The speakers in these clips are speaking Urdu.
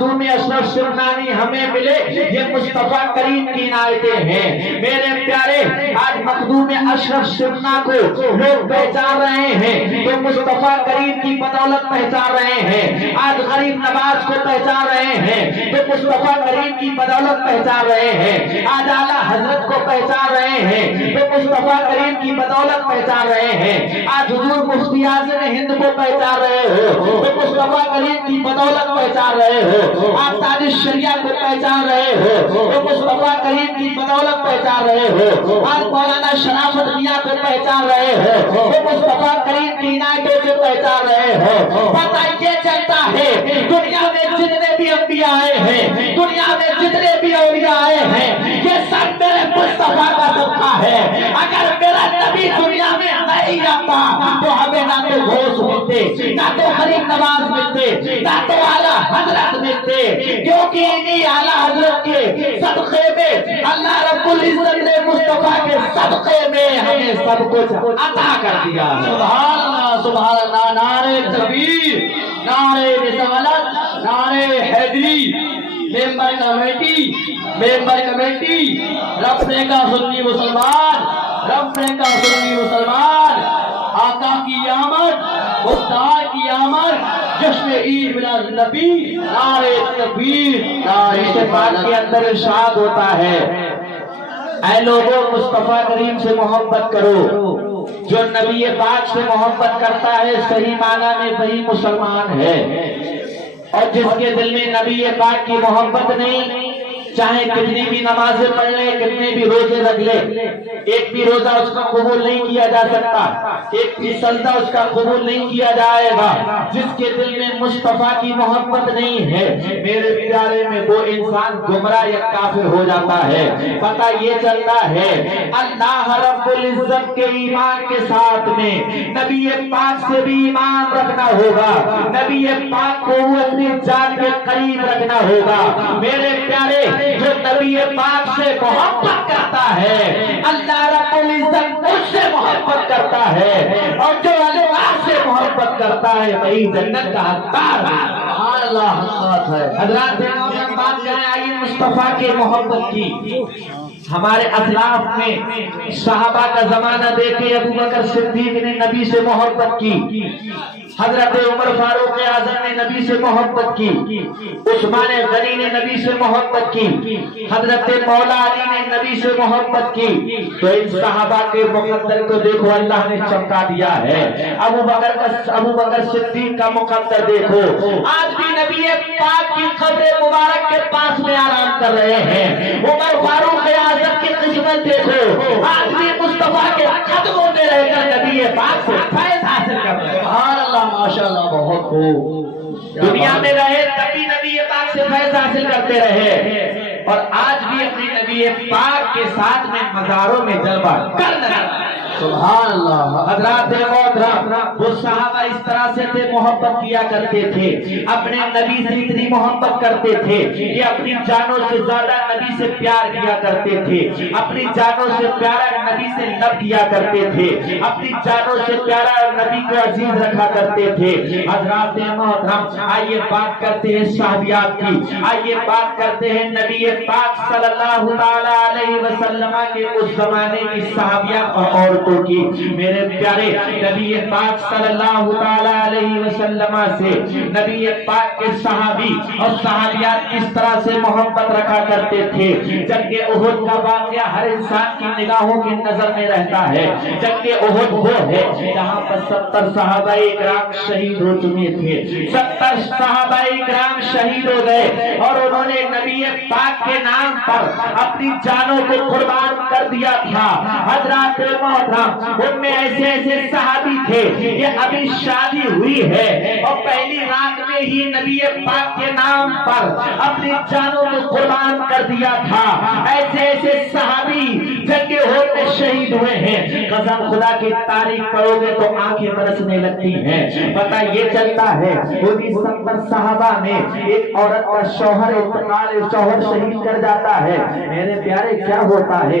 مخدوم اشرف سرنانی ہمیں ملے یہ مصطفیٰ کریم کی عنایتیں ہیں۔ میرے پیارے آج مخدوم اشرف سرنا کو لوگ پہچان رہے ہیں تو مصطفیٰ کریم کی بدولت پہچان رہے ہیں۔ آج غریب نواز کو پہچان رہے ہیں تو مصطفیٰ کریم کی بدولت پہچان رہے ہیں۔ آج اعلیٰ حضرت کو پہچان رہے ہیں تو مصطفیٰ کریم کی بدولت پہچان رہے ہیں۔ آج حضور مفتی اعظم ہند کو پہچان رہے ہو تو مصطفیٰ کریم کی بدولت پہچان رہے ہو۔ آپ تاج الشریعہ کو پہچان رہے ہو تو مصطفیٰ کریم کی بدولت پہچان رہے ہو۔ آج مولانا شرافت میاں کو پہچان رہے ہو تو مصطفیٰ کریم کی عنایتوں سے پہچان رہے ہو۔ پتہ یہ چلتا ہے دنیا میں جتنے بھی انبیاء آئے ہیں، دنیا میں جتنے بھی اولیاء آئے ہیں، یہ سب میرے مصطفیٰ کا صدقہ ہے۔ اگر میرا نبی دنیا میں نہیں آتا تو ہمیں نہ تو گھوش ملتے، نہ تو غریب نواز ملتے، نہ تو اعلیٰ حضرت ملتے، کیونکہ انہی اعلیٰ حضرت کے صدقے میں اللہ رب العزت نے مصطفیٰ کے صدقے میں ہمیں سب کچھ عطا کر دیا۔ سبحان اللہ سبحان اللہ، نعرہ تکبیر، نعرہ رسالت، نعرہ حیدری، ممبر کمیٹی، رب نے کا سنی مسلمان، رب نے کا سنی مسلمان، آقا کی آمد، مختار کی آمد، جشن عید میلاد نبی، نعرہ تکبیر، اس بات کے اندر ارشاد ہوتا ہے اے لوگوں مصطفیٰ کریم سے محبت کرو، جو نبی پاک سے محبت کرتا ہے صحیح معنی میں وہی مسلمان ہے، اور جس کے دل میں نبی پاک کی محبت نہیں، چاہے کتنی بھی نمازیں پڑھ لے، کتنے بھی روزے رکھ لے، ایک بھی روزہ اس کا قبول نہیں کیا جا سکتا، ایک بھی سجدہ اس کا قبول نہیں کیا جائے گا۔ جس کے دل میں مصطفیٰ کی محبت نہیں ہے میرے پیارے میں وہ انسان گمراہ یا کافر ہو جاتا ہے۔ پتہ یہ چلتا ہے اللہ رب العزت کے ایمان کے ساتھ میں نبی پاک سے بھی ایمان رکھنا ہوگا، نبی پاک کو اپنی جان کے قریب رکھنا ہوگا۔ میرے پیارے جو نبی پاک سے محبت کرتا ہے اللہ رب العزت اس سے محبت کرتا ہے، اور جو اللہ سے محبت کرتا ہے وہی جنت کا حقدار ہے۔ سبحان اللہ، حقات ہے۔ حضرات ہم بات کریں آئیے مصطفیٰ کے محبت کی۔ ہمارے اسلاف میں صحابہ کا زمانہ دیکھیں، ابو بکر صدیق نے نبی سے محبت کی، حضرت عمر فاروق اعظم نے نبی سے محبت کی، عثمان غنی نے نبی سے محبت کی، حضرت مولا علی نے نبی سے محبت کی۔ تو ان صحابہ کے مقدر کو دیکھو اللہ نے چمکا دیا ہے۔ ابو بکر صدیق کا مقدر دیکھو، آج بھی نبی پاک کی قبر مبارک کے پاس میں آرام کر رہے ہیں۔ عمر فاروق اعظم کی قسمت دیکھو، آج بھی مصطفیٰ کے قدموں میں رہ کر نبی پاک سے فیض حاصل کر رہے ہیں۔ سبحان اللہ، ماشاءاللہ، بہت خوب۔ دنیا میں رہے تبھی نبی پاک سے فیض حاصل کرتے رہے، اور آج بھی اپنی نبی پاک کے ساتھ میں مزاروں میں جلوہ کر رہے ہیں۔ سبحان اللہ۔ حضرات محترم، وہ صحابہ اس طرح سے محبت کیا کرتے تھے، اپنے نبی سے اتنی محبت کرتے تھے کہ اپنی جانوں سے زیادہ نبی سے پیار کیا کرتے تھے، اپنی جانوں سے پیارا نبی سے لب کیا کرتے تھے، اپنی جانوں سے پیارا نبی کو عزیز رکھا کرتے تھے۔ حضرات محترم، آئیے بات کرتے ہیں صحابیات کی، آئیے بات کرتے ہیں نبی پاک صلی اللہ تعالی علیہ وسلم کے اس زمانے کی صحابیات اور عورتوں کی۔ میرے پیارے نبی پاک صلی اللہ تعالی علیہ وسلم سے نبی پاک کے صحابی اور صحابیات کس طرح سے محبت رکھا کرتے تھے۔ جنگ احد کا واقعہ ہر انسان کی نگاہوں کی نظر میں رہتا ہے۔ جنگ احد وہ ہے جہاں پر 70 صحابہ کرام شہید ہو چکے تھے، 70 صحابہ کرام شہید ہو گئے، اور انہوں نے نبی پاک کے نام پر اپنی جانوں کو قربان کر دیا تھا۔ حضرات محترم، ان میں ایسے صحابی تھے کہ ابھی شادی ہوئی ہے اور پہلی رات میں ہی نبی پاک کے نام پر اپنی جانوں کو قربان کر دیا تھا۔ ایسے صحابی جنگ احد میں شہید ہوئے ہیں۔ قسم خدا کی تاریخ پڑھو گے تو آنکھیں برسنے لگتی ہیں۔ پتہ یہ چلتا ہے انہی 70 صحابہ میں ایک عورت کا شوہر شہید کر جاتا ہے۔ میرے پیارے کیا ہوتا ہے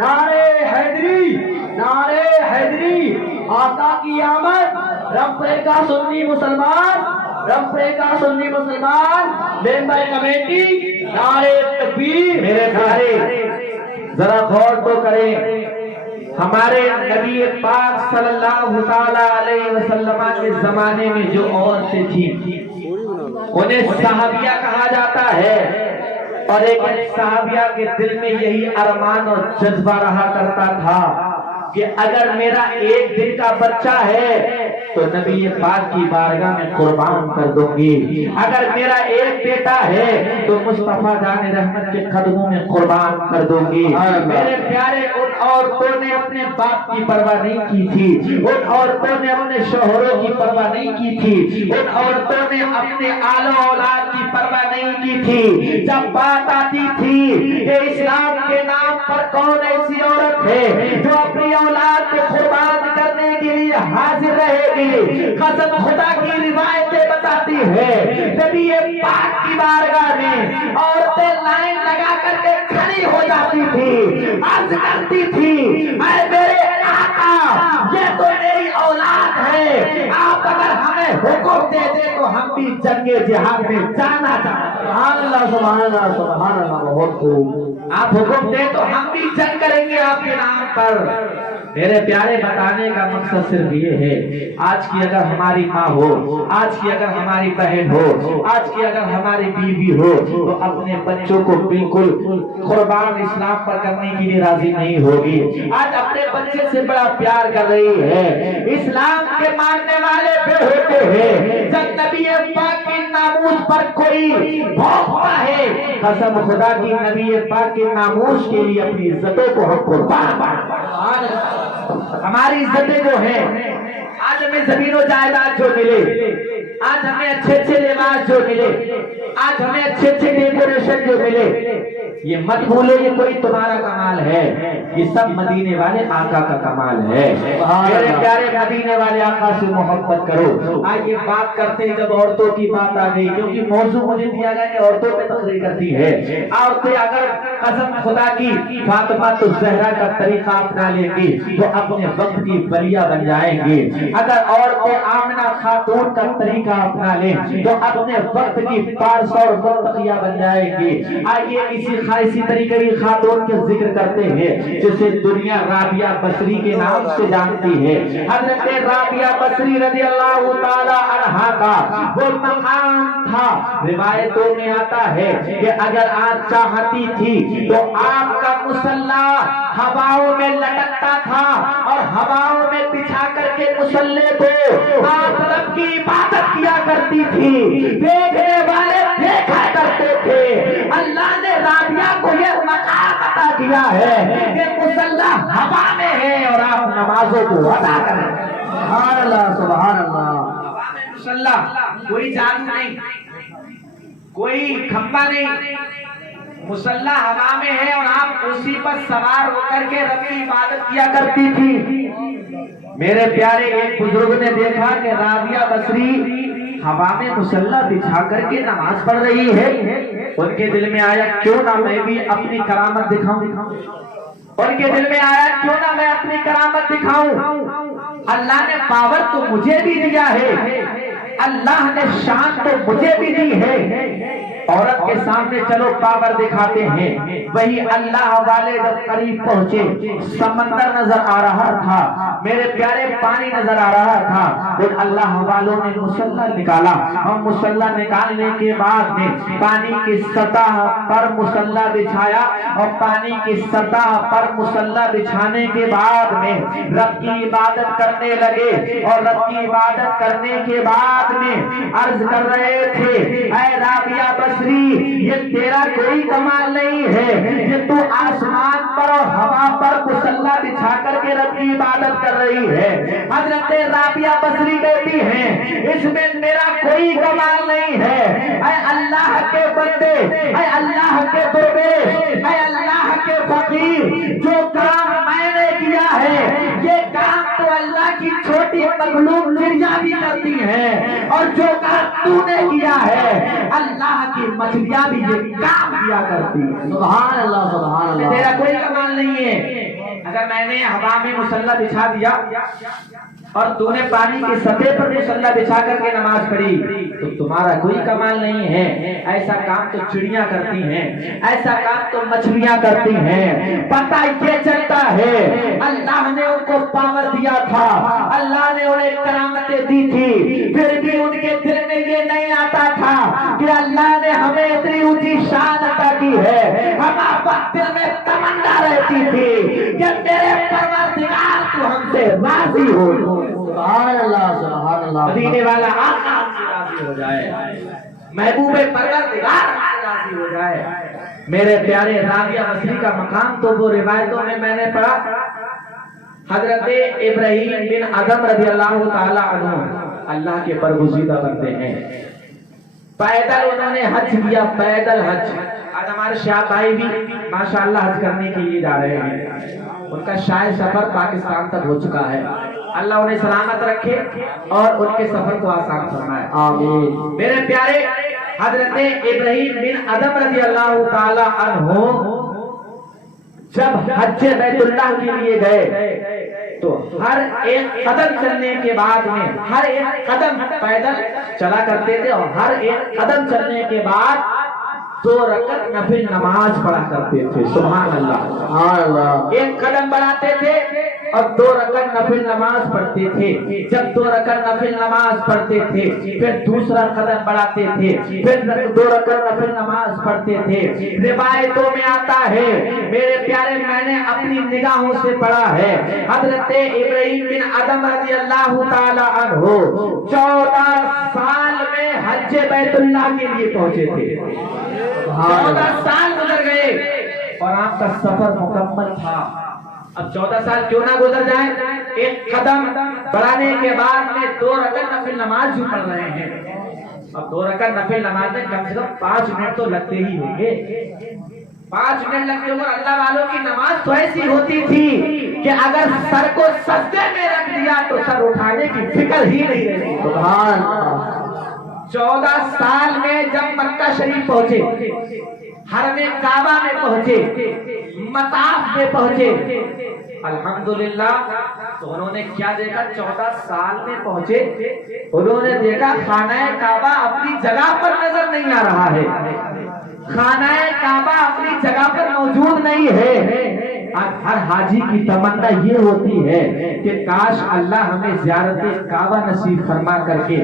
نعرے حیدری، نعرے حیدری، آقا کی آمد، رمپے کا سنی مسلمان، رمپے کا سنی مسلمان، ممبر کمیٹی، نعرے تکبیر۔ میرے پیارے ذرا غور تو کریں، ہمارے نبی پاک صلی اللہ تعالی علیہ وسلم کے زمانے میں جو عورتیں تھیں انہیں صحابیہ کہا جاتا ہے، اور ایک صحابیہ کے دل میں یہی ارمان اور جذبہ رہا کرتا تھا کہ اگر میرا ایک دن کا بچہ ہے تو نبی پاک کی بارگاہ میں قربان کر دوں گی، اگر میرا ایک بیٹا ہے تو مصطفیٰ جان رحمت کے قدموں میں قربان کر دوں گی۔ میرے پیارے ان عورتوں نے اپنے باپ کی پرواہ نہیں کی تھی، ان عورتوں نے اپنے شوہروں کی پرواہ نہیں کی تھی، ان عورتوں نے اپنے آل و اولاد کی پرواہ نہیں کی تھی۔ جب بات آتی تھی کہ اسلام کے نام پر کون ایسی عورت ہے جو اپنی اولاد کو قربان کرنے کے لیے حاضر رہے گی، قسم خدا کی روایتیں بتاتی ہے نبی پاک کی بارگاہ میں عورتیں لائن لگا کر کے کھڑی ہو جاتی تھی، عرض کرتی تھی اے میرے آقا یہ تو میری اولاد ہے، آپ اگر ہمیں حکم دے دے تو ہم بھی جنگ جہاد میں جانا چاہتے ہیں۔ سبحان اللہ، سبحان اللہ، سبحان اللہ، بہت خوب۔ آپ حکم دیں تو ہم بھی جنگ کریں گے آپ کے نام پر۔ میرے پیارے بتانے کا مقصد صرف یہ ہے، آج کی اگر ہماری ماں ہو، آج کی اگر ہماری بہن ہو، آج کی اگر ہماری بیوی ہو تو اپنے بچوں کو بالکل قربان اسلام پر کرنے کے لیے راضی نہیں ہوگی، آج اپنے بچے سے بڑا پیار کر رہی ہے، اسلام کے ماننے والے بے ہوتے ہیں۔ جب نبی پاک کی ناموس پر کوئی بھونکتا ہے، قسم خدا کی نبی پاک کے ناموس کے لیے اپنی عزتوں کو ہم قربان، ہماری عزتیں جو ہیں، آج ہمیں زمین و جائیداد جو ملے، آج ہمیں اچھے اچھے لباس جو ملے، آج ہمیں اچھے اچھے ڈیکوریشن جو ملے، یہ مت بھولو یہ کوئی تمہارا کمال ہے، یہ سب مدینے والے آقا کا کمال ہے۔ میرے پیارے مدینے والے آقا سے محبت کرو۔ آئیے بات کرتے ہیں، جب عورتوں کی بات آ گئی، کیونکہ موضوع مجھے دیا گیا کہ عورتوں پہ تقریر کرتی ہے، عورتیں اگر قسم خدا کی فاطمہ تو زہرا کا طریقہ اپنا لیں گی تو اپنے وقت کی ولیہ بن جائیں گی، اگر عورتیں آمنہ خاتون کا طریقہ اپنا لیں تو اپنے وقت کی پارسا اور متقیہ بن جائیں گی۔ آئیے اسی طریقے کی خاتون کے ذکر کرتے ہیں جسے دنیا رابعہ بصری کے نام سے جانتی ہے۔ حضرت رابعہ بصری رضی اللہ تعالی عنہا کا وہ مقام تھا، روایتوں میں آتا ہے کہ اگر آپ چاہتی تھی تو آپ کا مصلی ہواؤں میں لٹکتا تھا اور ہواؤں میں بچھا کر کے مصلی کو آپ رب کی عبادت کیا کرتی تھی، دیکھنے والے دیکھا کرتے تھے۔ اللہ نے رابعہ کو یہ مقام عطا کیا ہے کہ مصلی ہوا میں ہے اور آپ نمازوں کو ادا کریں۔ سبحان اللہ، سبحان اللہ۔ ہوا میں مصلی، کوئی جادو نہیں، کوئی کھمبا نہیں، مصلی ہوا میں ہے اور آپ اسی پر سوار ہو کر کے رب کی عبادت کیا کرتی تھی۔ میرے پیارے ایک بزرگ نے دیکھا کہ رابعہ بصری ہوا میں مصلی بچھا کر کے نماز پڑھ رہی ہے، ان کے دل میں آیا کیوں نہ میں بھی اپنی کرامت دکھاؤں، ان کے دل میں آیا کیوں نہ میں اپنی کرامت دکھاؤں۔ اللہ نے پاور تو مجھے بھی دیا ہے، اللہ نے شان تو مجھے بھی دی ہے، عورت کے سامنے چلو پاور دکھاتے ہیں۔ وہی اللہ والے جب قریب پہنچے، سمندر نظر آ رہا تھا، میرے پیارے پانی نظر آ رہا تھا، اور اللہ والوں نے مصلی نکالا، اور مصلی نکالنے کے بعد میں پانی کی سطح پر مصلی بچھایا، اور پانی کی سطح پر مصلی بچھانے کے بعد میں رب کی عبادت کرنے لگے، اور رب کی عبادت کرنے کے بعد میں عرض کر رہے تھے اے رابعہ بصری یہ تیرا کوئی کمال نہیں ہے، یہ تو آسمان پر اور ہوا پر مصلی بچھا کر کے رب کی عبادت کر رہی ہے۔ حضرت رابعہ بصری کہتی ہیں اس میں میرا کوئی کمال نہیں ہے، اے اللہ کے بندے، اے اللہ کے درویش، اے اللہ کے فقیر، جو کام میں نے کیا ہے یہ کام تو اللہ کی چھوٹی مخلوق چڑیا بھی کرتی ہے، اور جو کام تو نے کیا ہے، اللہ کی مچھلیاں بھی یہ کام کیا کرتی ہیں۔ سبحان اللہ سبحان اللہ۔ تیرا کوئی کمال نہیں ہے۔ اگر میں نے ہوا میں مصلی بچھا دیا اور تو نے پانی کی سطح پر مصلی بچھا کر کے نماز پڑھی تو تمہارا کوئی کمال نہیں ہے۔ ایسا کام تو چڑیاں کرتی ہیں، ایسا کام تو مچھلیاں کرتی ہیں۔ پتہ یہ چلتا ہے اللہ نے ان کو پاور دیا تھا، اللہ نے انہیں کرامتیں دی تھی، پھر بھی ان کے دل میں یہ نہیں آتا تھا کہ اللہ نے ہمیں اتنی اونچی شان عطا کی ہے۔ ہمارے دل میں تمنا رہتی تھی کہ میرے پروردگار تو ہم سے راضی ہو۔ سبحان اللہ سبحان اللہ۔ مدینے والا آقا ہم سے راضی ہو جائے، محبوب پروردگار ہم سے راضی ہو جائے۔ میرے پیارے راویہ مصری کا مقام تو وہ روایتوں میں نے پڑھا، حضرت ابراہیم بن ادم رضی اللہ تعالی عنہ اللہ کے برگزیدہ بنتے ہیں، پیدل انہوں نے حج کیا، پیدل حج۔ آج ہمارے شاہ بھائی بھی ماشاءاللہ حج کرنے کے لیے جا رہے ہیں، ان کا شاید سفر پاکستان تک ہو چکا ہے، اللہ انہیں سلامت رکھے اور ان کے سفر کو آسان فرمائے، آمین۔ میرے پیارے حضرت ابراہیم بن ادم رضی اللہ تعالی عنہ جب حج بیت اللہ کے لیے گئے تو ہر ایک قدم چلنے کے بعد میں ہر ایک قدم پیدل چلا کرتے تھے، اور ہر ایک قدم چلنے کے بعد 2 رکعت نفل نماز پڑھا کرتے تھے۔ سبحان اللہ سبحان اللہ۔ ایک قدم بڑھاتے تھے اور 2 رکعت نفل نماز پڑھتے تھے۔ جب 2 رکعت نفل نماز پڑھتے تھے پھر دوسرا قدم بڑھاتے تھے، پھر 2 رکعت نفل نماز پڑھتے تھے۔ روایتوں میں آتا ہے میرے پیارے، میں نے اپنی نگاہوں سے پڑھا ہے، حضرت ابراہیم بن ادم رضی اللہ تعالی عنہ 14 سال میں حج بیت اللہ کے لیے پہنچے تھے۔ 14 سال گزر گئے اور آپ کا سفر مکمل تھا۔ اب 14 سال کیوں نہ گزر جائیں، ایک قدم بڑھانے کے بعد میں 2 رکعت نفل نماز جو پڑھ رہے ہیں، اب 2 رکعت نفل نماز میں کم سے کم 5 منٹ تو لگتے ہی ہوں گے، 5 منٹ لگتے ہوں گے۔ اللہ والوں کی نماز تو ایسی ہوتی تھی کہ اگر سر کو سجدے میں رکھ دیا تو سر اٹھانے کی فکر ہی نہیں رہتی۔ سبحان اللہ۔ 14 سال میں جب مکہ شریف پہنچے، حرم کعبہ میں پہنچے، مطاف میں پہنچے، الحمدللہ تو انہوں نے کیا دیکھا؟ 14 سال میں پہنچے، انہوں نے دیکھا خانہ کعبہ اپنی جگہ پر نظر نہیں آ رہا ہے، خانہ کعبہ اپنی جگہ پر موجود نہیں ہے۔ ہر حاجی کی تمنا یہ ہوتی ہے کہ کاش اللہ ہمیں زیارت کعبہ نصیب فرما کر کے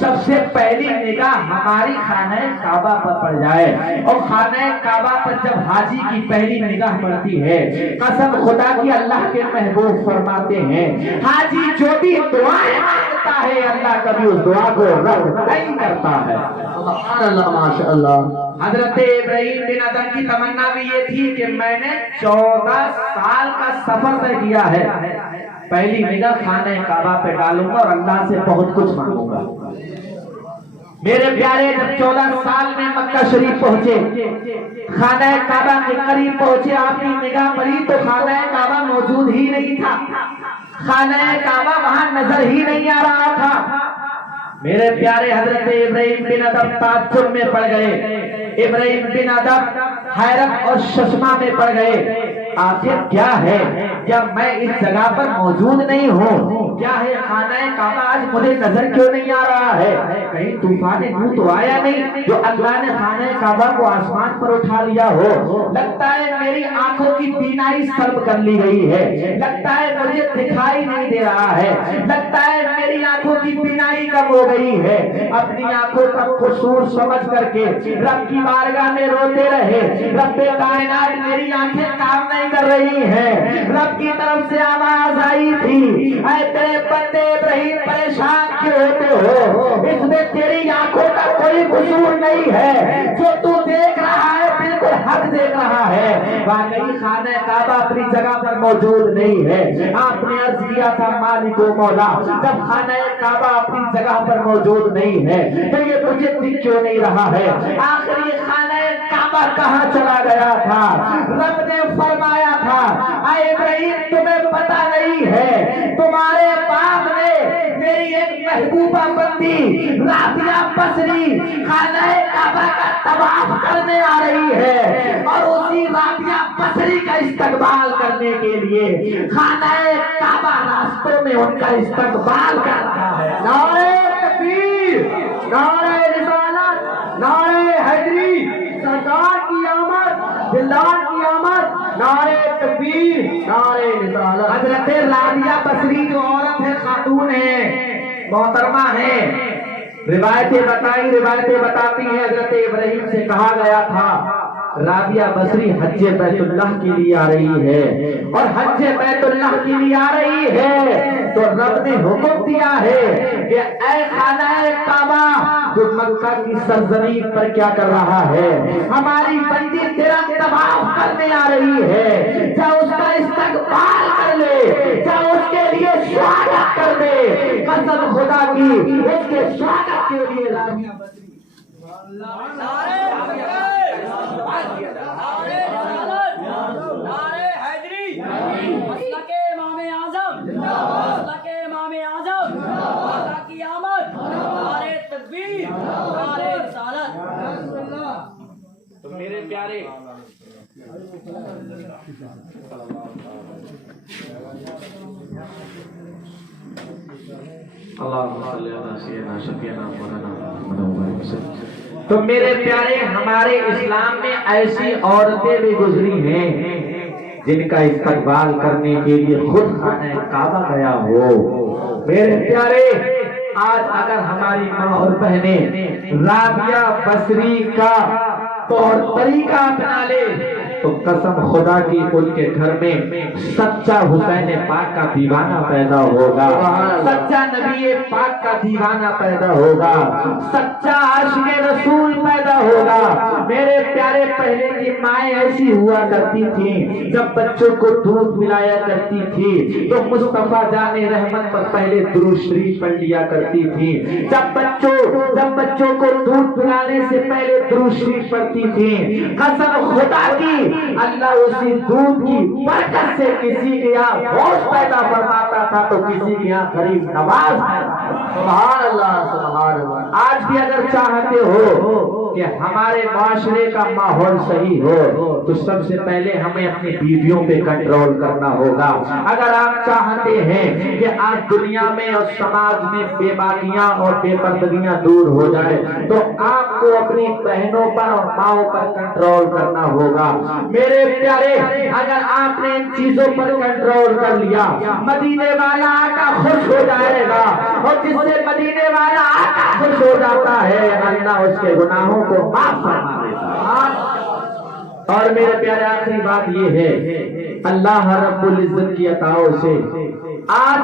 سب سے پہلی نگاہ ہماری خانہ کعبہ پر پڑ جائے۔ اور خانہ کعبہ پر جب حاجی کی پہلی نگاہ پڑتی ہے، قسم خدا کی اللہ کے محبوب فرماتے ہیں حاجی جو بھی دعائیں مانگتا ہے اللہ کبھی اس دعا کو رد نہیں کرتا ہے۔ سبحان اللہ ماشاء اللہ۔ حضرت ابراہیم بن ادم کی تمنا بھی یہ تھی کہ میں نے 14 سال کا سفر طے کیا ہے، پہلی نگاہ خانہ کعبہ پہ ڈالوں گا اور اللہ سے بہت کچھ مانگوں گا۔ میرے پیارے جب 14 سال میں مکہ شریف پہنچے، خانہ کعبہ کے قریب پہنچے، آپ کی نگاہ پڑی تو خانہ کعبہ موجود ہی نہیں تھا، خانہ کعبہ وہاں نظر ہی نہیں آ رہا تھا۔ میرے پیارے حضرت ابراہیم بن ادم تعجب میں پڑ گئے، ابراہیم بن ادم حیرت اور ششمہ میں پڑ گئے، آخر کیا ہے، کیا میں اس جگہ پر موجود نہیں ہوں، کیا ہے خانہ کعبہ آج مجھے نظر کیوں نہیں آ رہا ہے، کہیں طوفان نوح تو آیا نہیں جو اللہ نے خانہ کعبہ کو آسمان پر اٹھا لیا ہو، لگتا ہے میری آنکھوں کی بینائی سلب کر لی گئی ہے، لگتا ہے مجھے دکھائی نہیں دے رہا ہے، لگتا ہے میری آنکھوں کی بینائی کم ہو گئی ہے۔ اپنی آنکھوں کا قصور سمجھ کر کے رب کی بارگاہ میں روتے رہے، رب کائنات میری آنکھیں کام نہیں کر رہی ہیں، رب کی طرف سے آواز آئی تھی اے تیرے بندے ابراہیم پریشان کیوں ہوتے ہو، اس میں تیری آنکھوں کا کوئی قصور نہیں ہے، جو تو دیکھ رہا ہے بالکل حق دیکھ رہا ہے، واقعی خانہ کعبہ اپنی جگہ پر موجود نہیں ہے۔ آپ نے عرض کیا تھا مالک و مولا، جب خانہ کعبہ اپنی جگہ پر موجود نہیں ہے تو یہ مجھے دکھ کیوں نہیں رہا ہے، آخر یہ خانہ کعبہ کہاں چلا گیا تھا؟ رب نے فرمایا تھا اے ابراہیم تمہیں پتہ نہیں ہے، تمہارے باپ نے میری ایک محبوبہ بندی رابعہ بصری خانہ کعبہ کا طواف کرنے آ رہی ہے اور اسی رابعہ بصری کا استقبال کرنے کے لیے خانہ کعبہ راستوں میں ان کا استقبال کر رہا ہے۔ نعرہ تکبیر، نعرہ رسالت، نعرہ حیدری، سرکار کی آمد، دلدار کی آمد، نعرہ تکبیر، نعرہ رسالت۔ حضرت رابعہ بصری جو عورت ہے، خاتون ہے، محترمہ ہے، روایتیں بتاتی ہیں حضرت ابراہیم سے کہا گیا تھا رابعہ بصری حج بیت اللہ کے لیے آ رہی ہے اور حج بیت اللہ کے لیے آ رہی ہے تو رب نے حکم دیا ہے کہ اے خانہ کعبہ جو مکہ کی سرزمین پر کیا کر رہا ہے، ہماری بندی تیرا طواف کرنے آ رہی ہے، جا اس کا استقبال کر لے، جا اس کے لیے سواگت کر دے۔ قسم خدا کی اس کے سواگت کے لیے رابعہ بصری تو میرے پیارے تو میرے پیارے ہمارے اسلام میں ایسی عورتیں بھی گزری ہیں جن کا استقبال کرنے کے لیے خود خانہ کعبہ گیا ہو۔ میرے پیارے آج اگر ہماری ماں اور بہنیں رابعہ بصری کا طور طریقہ اپنا لے تو قسم خدا کی ان کے گھر میں سچا حسین پاک کا دیوانہ پیدا ہوگا، سچا نبی پاک کا دیوانہ پیدا ہوگا، سچا عاشق رسول پیدا ہوگا۔ میرے پیارے پہلے کی مائیں ایسی ہوا کرتی تھیں، جب بچوں کو دودھ پلایا کرتی تھی تو مصطفیٰ جان رحمت پر پہلے درود شریف پڑھ لیا کرتی تھی۔ جب بچوں کو دودھ پلانے سے پہلے درود شریف پڑھتی تھی۔ قسم خدا کی اللہ اسی دودھ کی برکت سے کسی کے یہاں ہوش پیدا فرماتا تھا تو کسی کے یہاں غریب نواز۔ سبحان اللہ، سبحان اللہ۔ آج بھی اگر چاہتے ہو کہ ہمارے معاشرے کا ماحول صحیح ہو تو سب سے پہلے ہمیں اپنی بیویوں پہ کنٹرول کرنا ہوگا۔ اگر آپ چاہتے ہیں کہ آج دنیا میں اور سماج میں بے باکیاں اور بے پردگیاں دور ہو جائے تو آپ کو اپنی بہنوں پر اور ماؤں پر کنٹرول کرنا ہوگا۔ میرے پیارے اگر آپ نے ان چیزوں پر کنٹرول کر لیا مدینے والا آقا خوش ہو جائے گا، اور جس سے مدینے والا آقا خوش ہو جاتا ہے اللہ اس کے گناہوں کو معاف فرما دیتا ہے۔ اور میرے پیارے آخری بات یہ ہے اللہ رب العزت کی عطاؤں سے آج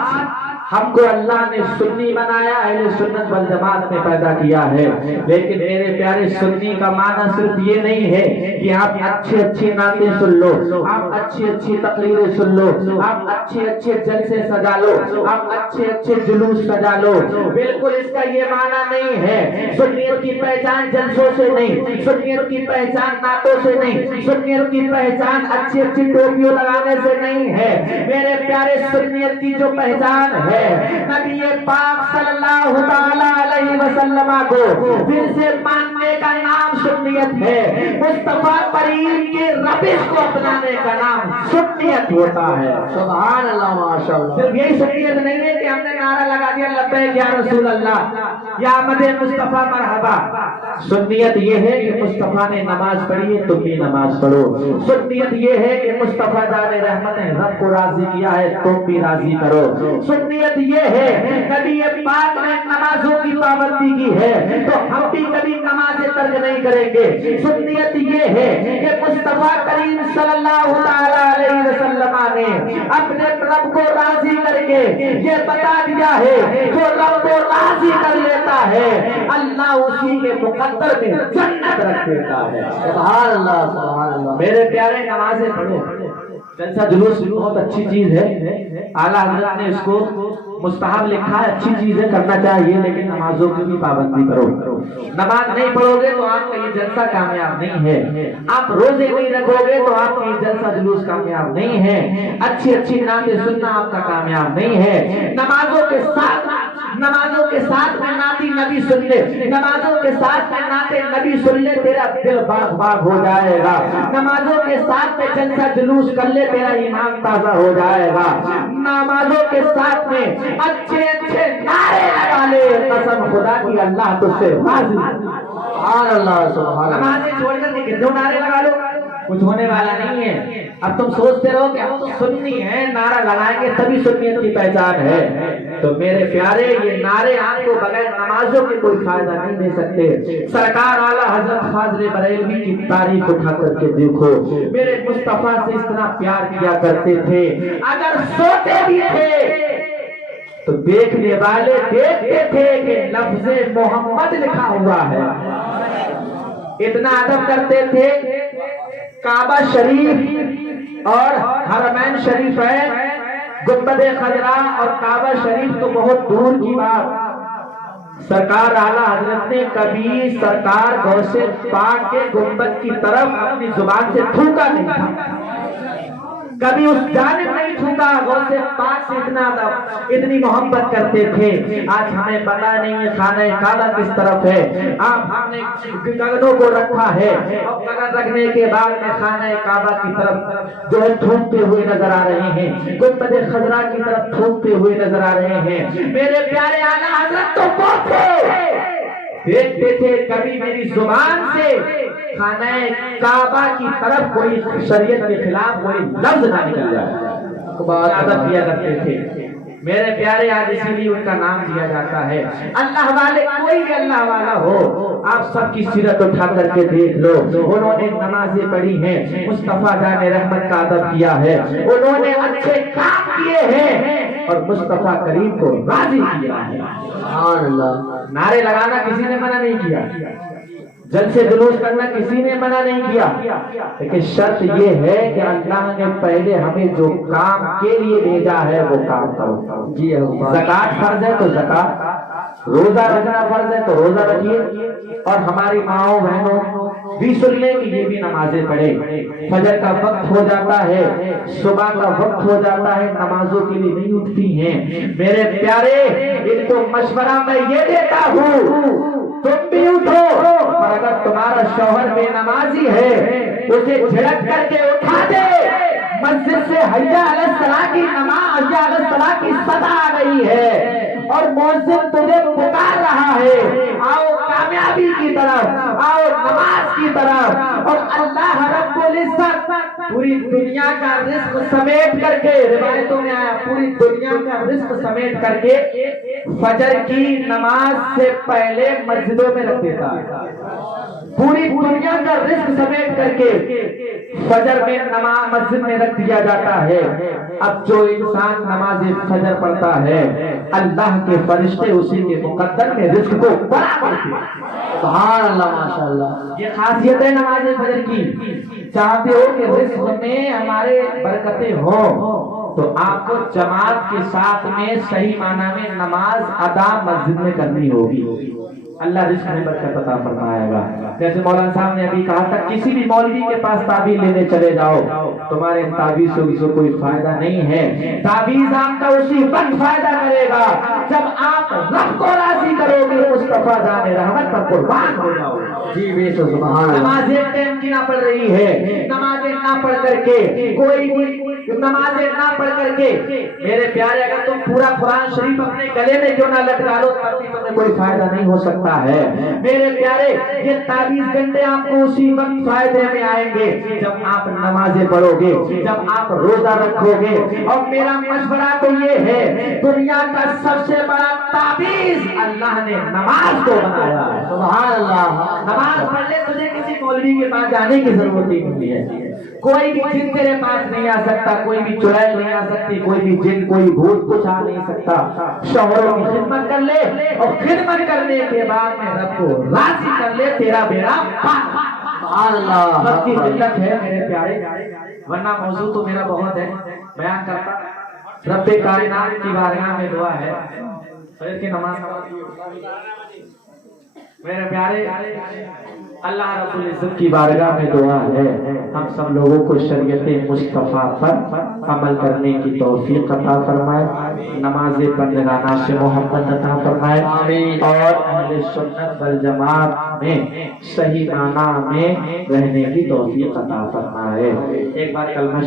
ہم کو اللہ نے سنی بنایا، اہل سنت والجماعت میں پیدا کیا ہے، لیکن میرے پیارے سنی کا معنی صرف یہ نہیں ہے کہ آپ اچھی نعتیں سن لو، آپ اچھی تقریریں سن لو، آپ اچھے جلسے سجا لو، آپ اچھے جلوس سجا لو۔ بالکل اس کا یہ معنی نہیں ہے۔ سنیت کی پہچان جلسوں سے نہیں، سنیت کی پہچان نعتوں سے نہیں، سنیت کی پہچان اچھی ٹوپیوں لگانے سے نہیں ہے۔ میرے پیارے سنیت کی جو پہچان ہے نبی پاک صلی اللہ تعالی علیہ وسلم کو دل سے ماننے کا نام سنیت ہے، مصطفیٰ کریم کی روش کو اپنانے کا نام سنیت ہوتا ہے۔ سبحان اللہ، ماشاء اللہ۔ صرف یہی سنیت نہیں ہے کہ ہم نے نعرہ لگا دیا لبیک یا رسول اللہ یا احمد مصطفیٰ مرحبا۔ سنیت یہ ہے کہ مصطفیٰ نے نماز پڑھی ہے تم بھی نماز پڑھو۔ سنیت یہ ہے کہ مصطفیٰ جان رحمت نے رب کو راضی کیا ہے تم بھی راضی کرو۔ سنیت یہ ہے نبی پاک نے نمازوں کی پابندی کی ہے تو ہم بھی کبھی نمازیں ترک نہیں کریں گے۔ سنیت یہ ہے کہ مصطفیٰ کریم صلی اللہ تعالی علیہ وسلم نے اپنے رب کو راضی کر کے یہ بتا دیا ہے جو رب کو راضی کر لیتا ہے اللہ اسی کے مقدر میں جنت رکھ دیتا ہے۔ سبحان اللہ، سبحان اللہ۔ میرے پیارے نمازیں پڑھو، جلسہ جلوس بہت اچھی چیز ہے، اعلیٰ حضرت نے اس کو مستحب لکھا ہے، اچھی چیزیں کرنا چاہیے، لیکن نمازوں کی بھی پابندی کرو۔ نماز نہیں پڑھو گے تو آپ کا یہ جلسہ کامیاب نہیں ہے، آپ روزے نہیں رکھو گے تو آپ کا یہ جلسہ جلوس کامیاب نہیں ہے، اچھی نعتیں سننا آپ کا کامیاب نہیں ہے۔ نمازوں کے ساتھ نمازوں کے ساتھ میں ناتی نبی سن لے، نمازوں کے ساتھ میں ناتے نبی سن لے، تیرا دل باغ باغ ہو جائے گا۔ نمازوں کے ساتھ میں جلسہ جلوس کر لے، تیرا ایمان تازہ ہو جائے گا۔ نمازوں کے ساتھ میں اچھے اچھے نعرے لگا لے، قسم خدا کی اللہ تجھ سے راضی۔ سبحان اللہ سبحان اللہ۔ نمازیں چھوڑ کر کے کتنے نعرے لگا لو، کچھ ہونے والا نہیں ہے۔ اب تم سوچتے رہو کہ اب تو سنی ہے، نعرہ لگائیں گے تبھی سنیت کی پہچان ہے، تو میرے پیارے یہ نعرے آپ کو بغیر نمازوں کے کوئی فائدہ نہیں دے سکتے۔ سرکار اعلیٰ حضرت فاضل بریلوی کی تاریخ اٹھا کر کے دیکھو، میرے مصطفیٰ سے اس طرح پیار کیا کرتے تھے، اگر سوتے بھی تھے تو دیکھنے والے دیکھتے تھے کہ لفظ محمد لکھا ہوا ہے۔ اتنا ادب کرتے تھے، کعبہ شریف اور حرمین شریفین، گنبد خضرا اور کعبہ شریف تو بہت دور کی بات، سرکار اعلیٰ حضرت نے کبھی سرکار غوث پاک کے گنبد کی طرف اپنی زبان سے تھوکا نہیں تھا، کبھی اس جانب نہیں تھوکا۔ غوث پاک سے اتنی محبت کرتے تھے۔ آج ہمیں پتا نہیں ہے خانہ کعبہ کس طرف ہے، آپ ہم نے گگنوں کو رکھا ہے، اور گگن رکھنے کے بعد میں خانہ کعبہ کی طرف جو ہے تھوکتے ہوئے نظر آ رہے ہیں، گنبد خضرا کی طرف تھوکتے ہوئے نظر آ رہے ہیں۔ میرے پیارے اعلیٰ حضرت تو وہ تھے، دیکھتے تھے کبھی میری زبان سے خانہ کعبہ کی طرف کوئی شریعت کے خلاف کوئی لفظ نہ نکل جائے، بہت ادب کیا کرتے تھے میرے پیارے۔ آج اسی لیے ان کا نام دیا جاتا ہے اللہ والے۔ کوئی بھی اللہ والا ہو، آپ سب کی سیرت اٹھا کر کے دیکھ لو، انہوں نے نمازیں پڑھی ہیں، مصطفیٰ جان رحمت کا ادب کیا ہے، انہوں نے اچھے کام کیے ہیں اور مصطفیٰ کریم کو راضی کیا ہے۔ سبحان اللہ۔ نعرے لگانا کسی نے منع نہیں کیا، جلسے جلوس کرنا کسی نے منع نہیں کیا، لیکن شرط یہ ہے کہ اللہ نے پہلے ہمیں جو کام کے لیے بھیجا ہے وہ کام کرو۔ جی زکوٰۃ فرض ہے تو زکوٰۃ، روزہ رکھنا فرض ہے تو روزہ رکھیے، اور ہماری ماؤں بہنوں بھی سن لیں کہ یہ بھی نمازیں پڑھے۔ فجر کا وقت ہو جاتا ہے، صبح کا وقت ہو جاتا ہے، نمازوں کے لیے نہیں اٹھتی ہیں۔ میرے پیارے ان کو مشورہ میں یہ دیتا ہوں، تم بھی اٹھو، اور اگر تمہارا شوہر بے نمازی ہے اسے جھڑک کر کے اٹھا دے۔ مسجد سے حیا علی الصلاۃ کی نماز، حیا علی الصلاۃ کی صدا آ گئی ہے اور مؤذن تجھے پکار رہا ہے، آؤ کامیابی کی طرف، آؤ نماز کی طرف۔ اور اللہ رب العزت پوری دنیا کا رزق سمیٹ کر کے، روایتوں میں آیا پوری دنیا کا رزق سمیٹ کر کے فجر کی نماز سے پہلے مسجدوں میں رکھ دیتا ہے۔ پوری دنیا کا رزق سمیٹ کر کے فجر میں نماز مسجد میں رکھ دیا جاتا ہے۔ اب جو انسان نماز فجر پڑھتا ہے، اللہ کے فرشتے اسی کے مقدر میں رزق کو بڑا کرتے ہیں۔ سبحان اللہ ماشاء اللہ۔ یہ خاصیت ہے نماز فجر کی۔ چاہتے ہو کہ رزق میں ہمارے برکتیں ہوں تو آپ کو جماعت کے ساتھ میں صحیح معنی میں نماز ادا مسجد میں کرنی ہوگی، اللہ رزق میں برکت عطا فرمائے گا۔ جیسے مولانا صاحب نے ابھی کہا تھا، کسی بھی مولوی کے پاس تعبیر لینے چلے جاؤ، تمہارے ان تعویذوں سے کوئی فائدہ نہیں ہے۔ تعویذ آپ کا اسی وقت فائدہ کرے گا جب آپ رب کو راضی کرو گے، مصطفیٰ جان رحمت پر قربان ہو جاؤ۔ جی بے شک سبحان اللہ۔ نمازیں ٹائم کی نہ پڑھ رہی ہے، نمازیں نہ پڑھ کر کے کوئی نمازیں نہ پڑھ کر کے، میرے پیارے اگر تم پورا قرآن شریف اپنے گلے میں کیوں نہ لٹکا لو، تب بھی تمہیں کوئی فائدہ نہیں ہو سکتا ہے۔ میرے پیارے یہ 23 گھنٹے آپ کو اسی وقت فائدے میں آئیں گے جب آپ نمازیں پڑھو گے، جب آپ روزہ رکھو گے۔ اور میرا مشورہ تو یہ ہے، دنیا کا سب سے بڑا تعویذ اللہ نے نماز کو بنایا ہے۔ سبحان اللہ۔ نماز پڑھ لے، تجھے کسی مولوی کے پاس جانے کی ضرورت ہی نہیں ہے۔ کوئی بھی جن تیرے پاس نہیں آ سکتا، کوئی بھی چڑیل نہیں آ سکتی، کوئی بھی جن کوئی بھوت کچھ آ نہیں سکتا۔ شوہروں کی خدمت کر لے اور خدمت کرنے کے بعد میں رب کو راضی کر لے، تیرا بیڑا پار۔ سبحان اللہ۔ وقت کی قلت ہے میرے پیارے، ورنہ موضوع تو میرا بہت ہے، بیان کرتا۔ رب کائنات کی بارگاہ میں دعا ہے، فجر کی نماز میرے پیارے اللہ رب العزت کی بارگاہ میں دعا ہے ہم سب لوگوں کو شریعت مصطفیٰ پر عمل کرنے کی توفیق عطا فرمائے، نماز بندگانہ سے محبت عطا فرمائے، اور اہل سنت والجماعت میں صحیح معنی میں رہنے کی توفیق عطا فرمائے۔ ایک بار کلمہ